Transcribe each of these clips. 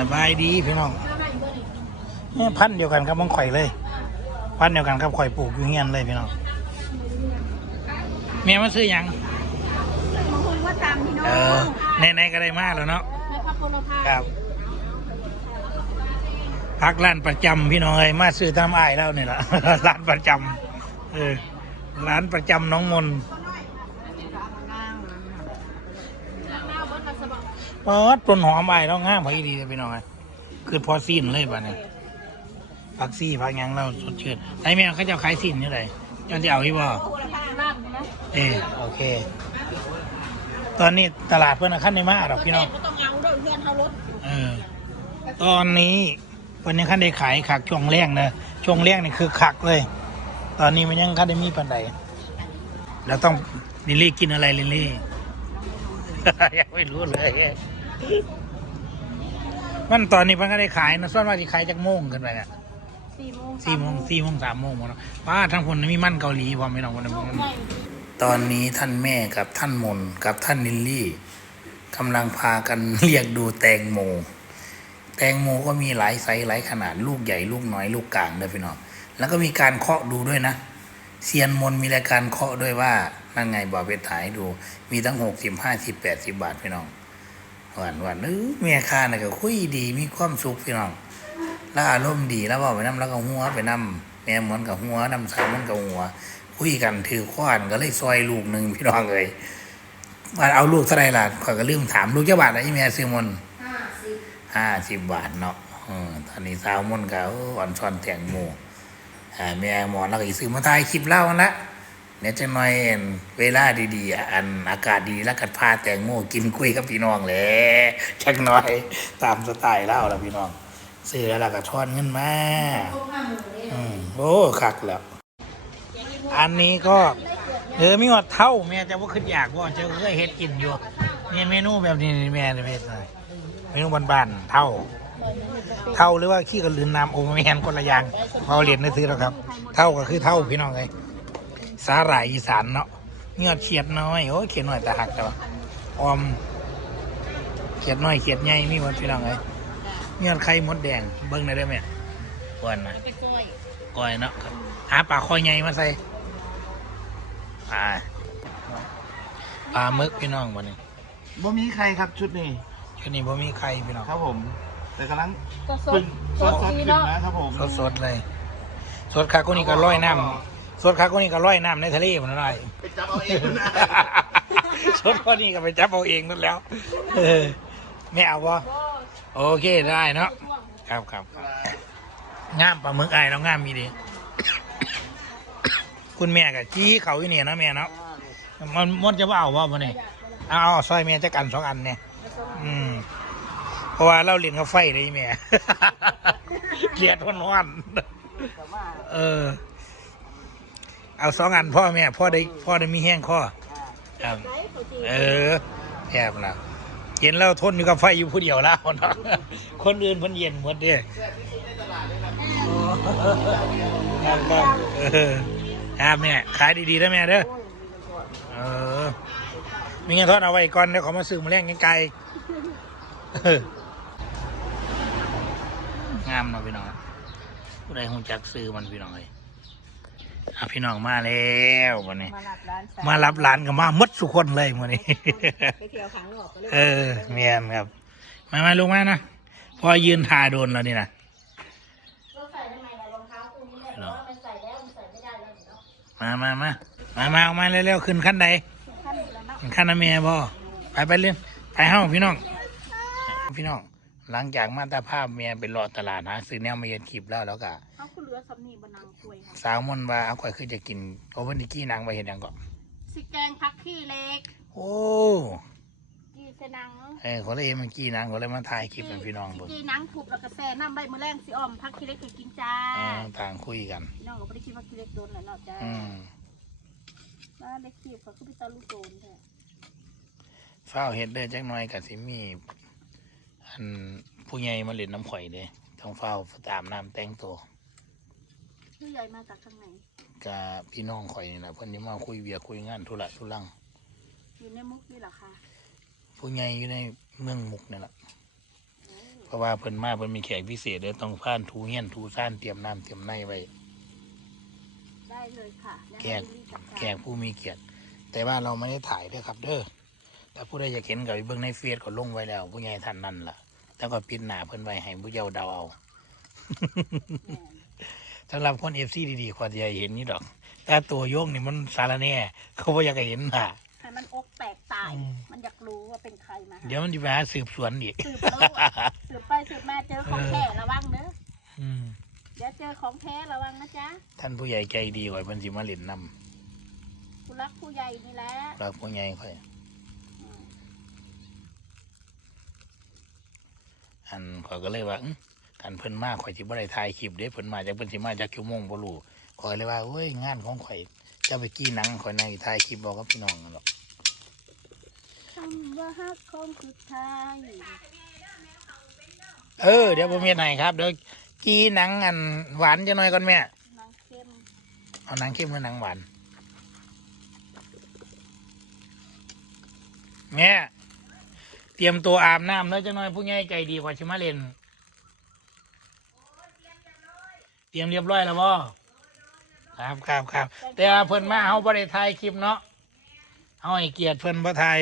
สบายดีพี่น้องเนี่ยพันธุ์เดียวกันกับมังข่อยเลย พันธุ์เดียวกันกับข่อยปลูกอยู่เงี้ยนเลยพี่น้องเมียมาซื้อหยังบางคนว่าตามพี่น้องเออไหนๆก็ได้มากแล้วเนาะในพระพลพาครับพักร้านประจำพี่น้องเอ้ยมาซื้อตามอ้ายแล้วนี่แหละร้านประจำเออร้านประจำน้องมน ปิดต้นหอมอ้ายแล้วงามพอดีเลยพี่น้องอ้ยคือพอสิ้นเลยบ้านี้ผักซี่ผักหยังเราสดชื่นไอ้แม่เขาจะขายสิ้นนี่เลยย้อนจะเอาอีบ่บนะเออโอเค ตอนนี้ตลาดเพื่อนขั้นในมาดอกพี่น้องก็ต้องเอาด้วยเพื่อนเขารถเออตอนนี้วันนี้ขั้นได้ขายขักช่วงแรกนะช่วงแรกนี่คือขักเลย ตอนนี้มันยังขั้นได้มีปันใดเราต้องลิลลี่กินอะไรลิลลี่ ยังไม่รู้เลย มันตอนนี้มันก็ได้ขายนะส่วนว่าที่ขายจากโมงขึ้นไปเนี่ยสี่โมงสี่โมงสี่โมงสามโมงหมดแล้วป้าทั้งคนมีมั่นเกาหลีพร้อมไม่น้องคนนั้นใช่ตอนนี้ท่านแม่กับท่านมนกับท่านลิลลี่กำลังพากันเรียกดูแตงโม แตงโมก็มีหลายไซส์หลายขนาดลูกใหญ่ลูกน้อยลูกกลางด้วยพี่น้อง แล้วก็มีการเคาะดูด้วยนะ เซียนมนมีรายการเคาะด้วยว่านั่นไงบอกไปถ่ายให้ดู มีทั้งหกสิบห้าสิบแปดสิบบาทพี่น้องหวานหวานเออแม่ค้าน่ะก็คุยดีมีความสุขพี่น้อง แล้วอารมณ์ดีแล้วบอกไปน้ำแล้วก็หัวไปน้ำแม่เหมือนกับหัวน้ำสาวมันกับหัว คุยกันถือข้อนก็เลยซอยลูกหนึ่งพี่น้องเลยว่าเอาลูกเท่าไหรล่ะข่อยก็ลืมถามลูกเจ้าบาทอะไรแม่ซื้อมนห้าสิบห้าสิบบาทเนาะอืมตอนนี้สาวมนก็อ่อนช้อนแตงโมอ่า แม่หมอนแล้วก็อีกซื้อมาถ่ายคลิปเล่านละเนี่ยจะหน่อยเวลาดีๆ อันอากาศดีแล้วกัดพาแตงโมกินคุยกับพี่น้องแหละจักหน่อยตามสไตล์เล่าแล้วพี่น้องซื้อแล้วเราก็ทอนเงินมาพวกห้าหมื่นเนี่ยอืมโอ้คักแล้วอันนี้ก็เออมีหอดเท่าแม่จะว่าขึ้นอยากว่าจะเคยเฮ็ดกินอยู่นี่เมนูแบบนี้แม่จะเฮ็ดเลยเมนูบ้านๆเท่า เท่าหรือว่าขี้กระลืนน้ำโอแมนคนละอย่างพอเรียนได้ซื้อแล้วครับ เท่าก็คือเท่าพี่น้องเลยสาหร่ายอีสานเนาะเงือดเขียดน้อยโอ้ยเขียดน้อยแต่หักแต่ว่าออมเขียดน้อยเขียดใหญ่มีหมดพี่น้องเลยเงือดไข่มดแดงเบิ้งได้ได้ไหมก่อนนะไปกล้วยก้อยเนาะครับหาปลาคอยใหญ่มาใส่ปลาปลาหมึกพี่น้องวันนี้บ่มีใครครับชุดนี้ชุดนี้บ่มีใครพี่น้องครับผม แต่กำลังก็สเพิ่ดงสสดดสดดีขึ้นเนาะนะครับผมสดสดๆเลย สดคากุนี่ก็ร้อยน้ำสดคากุนี่ก็ร้อยน้ำในทะเลมันอะไร ไปจับเอาเองนะสดก็นี่ก็ไปจับเอาเองนั่นแล้วเออไม่เอาวะโอเคได้เนาะครับครับครับงามปลาหมึกไอ้เรางามมีดี คุณแม่กับจี้เขาอยู่เนี่ยเนาะแม่เนาะมันมันจะว่าเอาว่ามันนี่เอาเอาซอยเมียจะกันสองอันเนี่ย อืมเพ ราะว่าเราเรียนกับไฟเลยแม่เกลียดวันวันๆเออ เอาสองอันพ่อแม่พ่อได้พ่อได้มีแห้งข้อครับเออแอบแล้วเย็นแล้วทนอยู่กับไฟอยู่ผู้เดียวแล้วเนาะคนอื่นเพิ่นเย็นหมดเด้ครับครับเออครับแม่ขายดีๆนะแม่เด้อเออมีเงินทอนเอาไว้ก่อนเดี๋ยวเขามาซื้อมาแรงไกลๆ งามเนาะพี่น้องผู้ใดคงจักซื้อมันพี่น้องเลยอะพี่น้องมาแล้ววันนี้ มาหลับร้านมารับหลานกับมาหมดสุกคนเลยวันนี้ ไปเที่ยวขังหลอกก็เลยเออเมียนครับ มามาลงมานะพอยืนทาโดนแล้วนี่นะก็ใส่ทำไมล่ะรองเท้าคู่นี้แหละเพราะว่ามันใส่แล้วมันใส่ไม่ได้แล้วเนาะมามามามามาเอามาเร็วๆขึ้นขั้นใดขั้นอยู่แล้วเนาะ ขึ้นขั้นนะเมียพ่อไปไปเรื่อยไปเฮ้าพี่น้อง พี่น้อง หลังจากมาตาภาพเมียเป็นรอตลาดหาซื้อแนวมาเย็นขีบแล้วแล้วก็เขาคือเรือสำนีบนางกล้วยค่ะสาวมนต์ว่าเอาข่อยคือจะกินโอเวอร์นิกี้นางไปเห็นยังก่อนสิแกงพักขี้เล็กโอ้กีเสนังเออเขาเลยเมื่อกี้นางเขาเลยมาถ่ายคลิปให้พี่น้องเบิ่งกีนังถูกแล้วก็แซ่น้ำใบมะแรงสิออมพักขี้เล็กไปกินจ้าเออต่างคุยกัน พี่น้องก็ไม่ได้คิดว่าขี้เล็กโดนแหละเนาะจ้าอืมบ้านได้คีบเขาคือพี่ตาลูกโดนแท้ เฝ้าวเฮ็ดเด้อจักหน่อยกับสิมี อันผู้ใหญ่มาเล่นน้ำข่อยเด้ต้องเฝ้าตามน้ำแต่งตัวชื่อใหญ่มาจากทางไหนกับพี่น้องข่อยนี่แหละเพิ่นจะมาคุยเวียกคุยงานธุระทุลังอยู่ในมุกนี่เหรอคะผู้ใหญ่อยู่ในเมืองมุกนี่แหละโอ้เพราะว่าเพิ่นมาเพิ่นมีแขกพิเศษเด้อต้องผ่านทูเฮียนทูซ่านเตรียมน้ำเตรียมในไว้ได้เลยค่ะเดี๋ยวแขกให้ลิลลี่จัดารแขกผู้มีเกียรติ แต่ว่าเราไม่ได้ถ่ายเด้อครับ เด้อถ้าผู้ใดอยากเห็นก็ไปเบิ่งในเฟซก็ลงไว้แล้ว ผู้ใหญ่ท่านนั่นล่ะ แล้วก็ปิดหน้าเพิ่นไว้ให้ผู้เยาว์เดาเอาแม่นสำหรับคนเอฟซีดีๆควรจะเห็นนี่ดอก แต่ตัวโยงนี่มันสารแหน่ เขาบ่อยากให้เห็นน่ะให้มันอกแตกตายอืมมันอยากรู้ว่าเป็นใครมาหาเดี๋ยวมันจะไปหาสืบสวนอีกสืบรู้สืบไปสืบมาเจอของแท้ระวังเด้ออืมเดี๋ยวเจอของแท้ระวังนะจ๊ะ ท่านผู้ใหญ่ใจดีไว้เพิ่นสิมาเล่นนำผู้รักผู้ใหญ่นี่แหละรักผู้ใหญ่ค่อย อืม อันข่อยก็เลยว่าอื้อกันเพิ่นมาข่อยสิบ่ได้ถ่ายคลิปเด้เพิ่นมาจากเพิ่นสิมาจากชั่วโมงบ่รู้ข่อยเลยว่าเอ้ยงานของข่อยจะไปกี้หนังข่อยในถ่ายคลิปบอกกับพี่น้องนั่นหรอกคำว่าฮักของสุดท้ายเออเดี๋ยวผมเฮ็ดให้ครับเดี๋ยวกี้หนังอันหวานจะหน่อยก่อนแม่นางเข้มเอาหนังเข้มหรือหนังหวานแม่เตรียมตัวอาบน้ำแล้วจะน้อยผู้ใหญ่ใจดีกว่าชิมาเล่นเตรียมเรียบร้อยแล้วบ่ครับครับครับแต่ว่าเพิ่นมาเฮาบ่ได้ถ่ายคลิปเนาะเฮาให้เกียรติเพิ่นบ่ถ่าย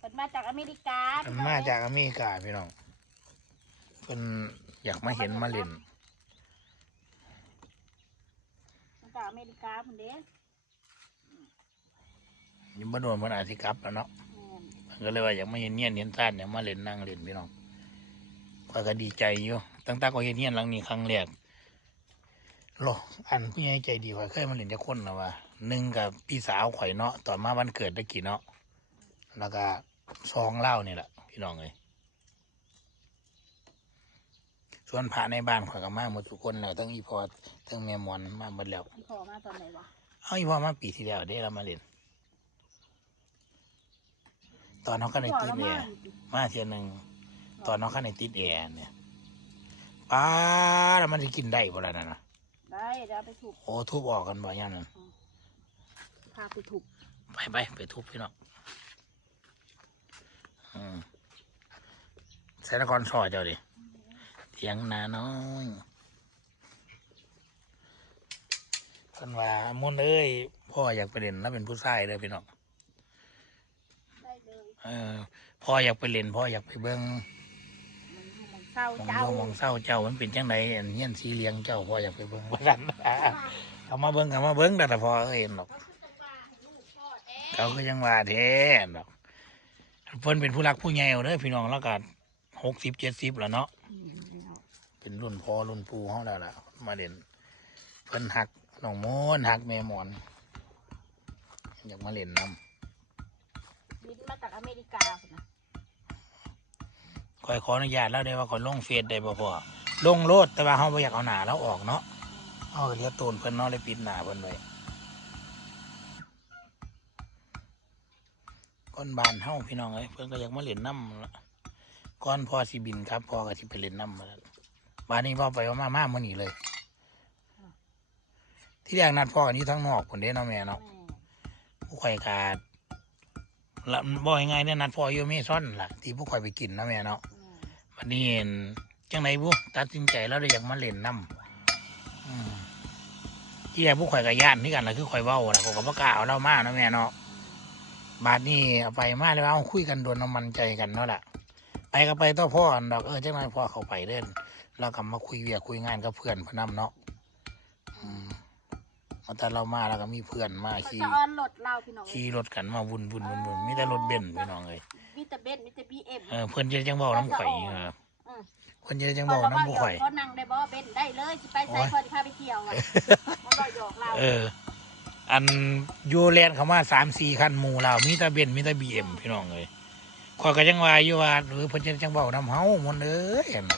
เป็นมาจากอเมริกาเพิ่นมาจากอเมริกาพี่น้องเพิ่นอยากมาเห็นมาเล่นมาจากอเมริกาพุ่นเด้ยังบ่โดนเพิ่นอาจสิกลับแล้วเนาะแม่น ก็เลยว่าอยากมาเห็นเนียนเห็นซ่านอยากมาเล่นนั่งเล่นพี่น้องข้อยก็ดีใจอยู่ตั้งแต่ก็เห็นเนียนหลังนี้ครั้งแรกโลอันพี่ใหญ่ใจดีข่อยเคยมาเล่นจะคนนะว่าหนึ่งกับพี่สาวข่อยเนาะตอนมาวันเกิดตะกี้เนาะแล้วก็ซองเหล้านี่แหละพี่น้องเลยส่วนพระในบ้านข่อยก็มาหมดทุกคนแล้วทั้งอีพอทั้งแม่หมอนมาหมดแล้วพี่พ่อมาตอนไหนวะเอาอีพอมาปีที่แล้วได้เรามาเล่น ตอนน้องก็ในพ่อติดเราแอมาร์มาเทียหนึ่งตอนน้องก็ในติดแอร์เนี่ยป้าแล้วมันจะกินได้บ่ล่ะนั่นนะได้เดี๋ยวเอาไปถูกโอ้ทุบออกกันบ่อย่างนั้นพาไปถูกไปไปไปทุบพี่น้องอืมใส่นครสอเจ้าดิเถียงนาน้อยคนว่ามุนเอ้ยพ่ออยากไปเล่นแล้วเป็นผู้ชายเลยพี่น้องได้ เลยเออพ่ออยากไปเล่นพ่ออยากไปเบิ้งมันเศร้ามองเจ้าโยมองเศร้าเจ้ามันเป็นจังไดอันเฮียนสีเลียงเจ้าพ่ออยากไปเบิ้งว่าซั่นเอามาเบิ้งเอามาเบิ้งแต่พ่อเห็นหรอกเขาก็ยังว่าแท้หรอกเพิ่นเป็นผู้รักผู้ใหญ่เอาเด้อพี่น้องแล้วก็หกสิบเจ็ดสิบแล้วเนาะอืมเอาเป็นรุ่นพ่อรุ่นปู่เขาแล้วล่ะ มาเล่นเพิ่นหักน้องโมนหักแม่หมอน อยากมาเล่นน้บิน มาจากอเมริกาพุ่นนะำคอยขออนุญาตแล้วได้ว่าขอยลงเฟซได้บ่พ่อลงโลดแต่ว่าเขาไม่อยากเอาหนาแล้วออกเนาะเอาเลียตูนเพิ่นเนาะเลยปิดหนาเพิ่นไว้ก้อนบานเฮาพี่น้องเอ้ยเพิ่นก็อยากมาเล่นน้ำล่ะก้อนพ่อสิบินครับพ่อก็สิไปเล่นน้ำมาแล้วบ้านนี้พ่อไปว่ามามามื่อนี้เลย ที่แรกนัดพ่อกันอยู่ทั้งนอกคนเด้เนาะแม่เนาะแม่ผู้ข่อยกาด ละบ่ยังไงเนี่ยนัดพ่ออยู่เมซ่อนล่ะที่ผู้ข่อยไปกินนะแม่เนาะวันนี้เห็นจังไหนบุตัดสินใจแล้วได้อยากมาเล่นน้ำที่แรกผู้ข่อยกับย่านนี่กันละคือข่อยเว้าล่ะเขาก็ประกาเอาเล่ามาเนะแม่เนาะบาดนี้เอาไปมาเลยว่าเอาคุยกันโดนน้ำมันใจกันเนาะล่ะไปก็ไปต่อพ่อดอกเออจังไหนพ่อเขาไปเด่นเรากลับมาคุยเวียคุยงานกับเพื่อนพนนํเนาะอืม มาแต่เรามาแล้วก็มีเพื่อนมาเขาขี่จะออนรถเราพี่น้องขี่รถกันมาวุ่นวุ่นวุ่นวุ่นมีแต่รถเบนซ์พี่น้องเลยมีแต่เบนซ์มีแต่บีเอ็ม เออเพื่อนจะจังบอกน้ำข่อยเอออืม เพื่อนจะจังบอกน้ำบุข่อย เขานั่งได้บ่เบนซ์ได้เลยสิไปใส่โอ้ยพอดีพาไปเที่ยวอะมันก็หยอกเราเออ อันอยูแลนด์เขามาสามสี่คันหมู่เรามีแต่เบนซ์มีแต่บีเอ็มพี่น้องเลยข่อยก็จังว่าอยู่ว่าหรือเพื่อนจะจังบอกน้ำเฮาหมดเลยเห็นบ่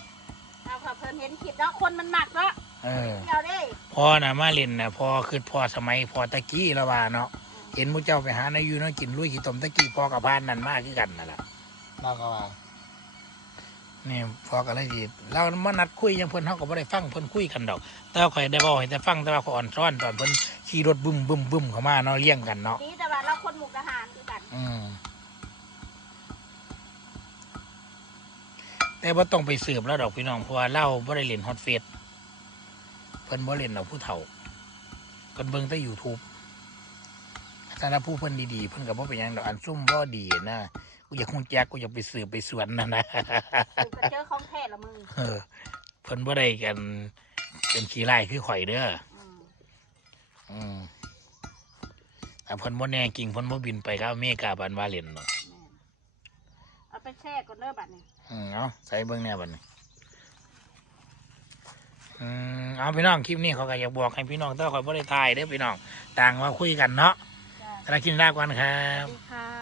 เอาค่ะเพิ่นเห็นคลิปเนาะคนมันหนักเนาะ เออเที่ยวได้พอน่ะมาเล่นน่ะพอคือพอสมัยพอตะกี้แล้วว่าเนาะเห็นมุเจ้าไปหาในายอยูเนาะกินลุยขี้ตมตะกี้พอกับพานนั่นมากคือกันนั่นแหละเราก็ว่านี่พอกันเลยดีเรามานัดคุยยังเพิ่นเขาก็บ่ได้ฟังเพิ่นคุยกันดอก แต่ว่าข่อยได้บอกให้แต่ฟังแต่ว่าเขาอ่อนซ้อนตอนเพิ่นขี่รถบึ้มบึ้มบึ้มเข้ามาเนาะเลี้ยงกันเนาะดีแต่ว่าเราคนมุกดาหารคือกันอืมแแต่ว่าต้องไปสืบแล้วดอกพี่น้องเพราะว่าเล่าบ่ได้เล่นฮอตเฟสเพิ่นบ่เล่นดอกผู้เฒ่าเพิ่นเบิ่งแต่ YouTube ถ้าเราผู้เพิ่นดีๆเพิ่นก็บ่เป็นหยังดอกอันซุ่มบ่ดีนะกูอยากฮู้จักกูอยากไปสืบไปสวนนั่นนะคือไปเจอของแท้ละมึงเออเพิ่นบ่ได้กันเป็นขี้ไล่คือข่อยเด้อ อืมอืมแต่เพิ่นบ่แน่กิ่งเพิ่นบ่บินไปกับอเมริกาบานว่าเล่นเนาะแม่นเอาไปแช่ก่อนเด้อบัดนี้ อืมเอาใส่เบิ่งแน่บัดนี้ อืมเอาพี่น้องคลิปนี้เขาก็อยากบอกให้พี่น้องแต่ว่าข่อยบ่ได้ถ่ายเด้อพี่น้อง ต่างมาคุยกันเนาะจ้าแต่ละกินลาก่อนครับสวัสดีค่ะ